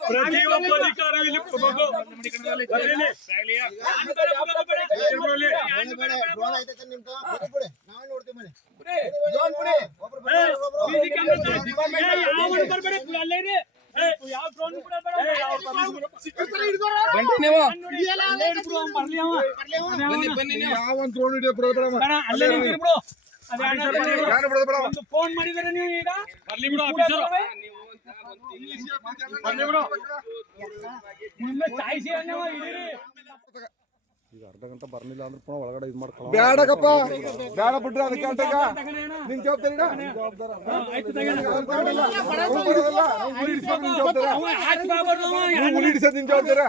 ಪ್ರತಿಯೊಬ್ಬ ಅಧಿಕಾರಿ ಇಲ್ಲಿ ಕೊಡೋದು ಫೋನ್ ಮಾಡಿದ್ರೆ ನೀವು ಈಗ ಬರ್ಲಿ ಬಿಡು ಆಫೀಸರ್ ಈಗ ಅರ್ಧ ಗಂಟೆ ಬರ್ಲಿಲ್ಲ ಅಂದ್ರೆ ಪುನಃ ಒಳಗಡೆ ಇದು ಮಾಡ್ಕೊಳ್ಳೋ ಬೇಡಕಪ್ಪ ಬೇಡ ಬಿಡ್ರಿ ಅದಕ್ಕೆ ಗಂಟೆಗ ನಿನ್ ಜವಾಬ್ದಾರಿ ಉಳಿಸೋದು ನಿನ್ ಜವಾಬ್ದಾರ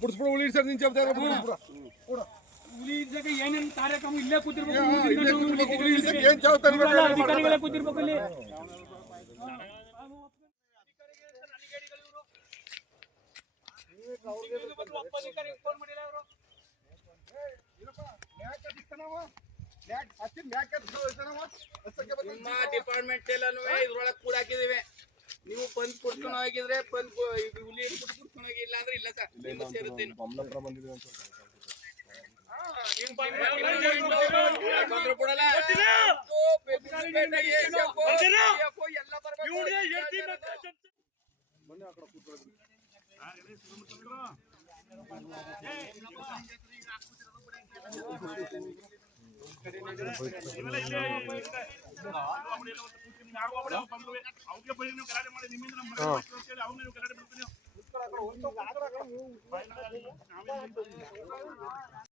ಬಿಡಿಸ್ಬಿಡು ಉಳಿಸೋದು ನಿನ್ ಜವಾಬ್ದಾರ ಏನೇನು ಕಾರ್ಯಕ್ರಮ ಇಲ್ಲೇ ಕೂತಿರ್ಬೇಕು ಏನ್ ಜವಾಬ್ದಾರಿ ಅಧಿಕಾರಿಗಳೇ ಕೂತಿರ್ಬೇಕು ಇಲ್ಲಿ ನಿಮ್ಮ ಡಿಪಾರ್ಟ್ಮೆಂಟ್ ಎಲ್ಲಾನು ಇದ್ರೊಳಗೆ ಕೂಡ ಹಾಕಿದಿವಿ. ನೀವು ಬಂದ್ ಕುಡ್ಕೊಂಡು ಹೋಗಿದ್ರೆ ಬಂದ್ ಹುಲಿ ಕುಡ್ಕೊಂಡು ಹೋಗಿ ಇಲ್ಲ ಅಂದ್ರೆ ಇಲ್ಲ ಸರ್ ನಿಮ್ಮ ಸೇರುತ್ತೆ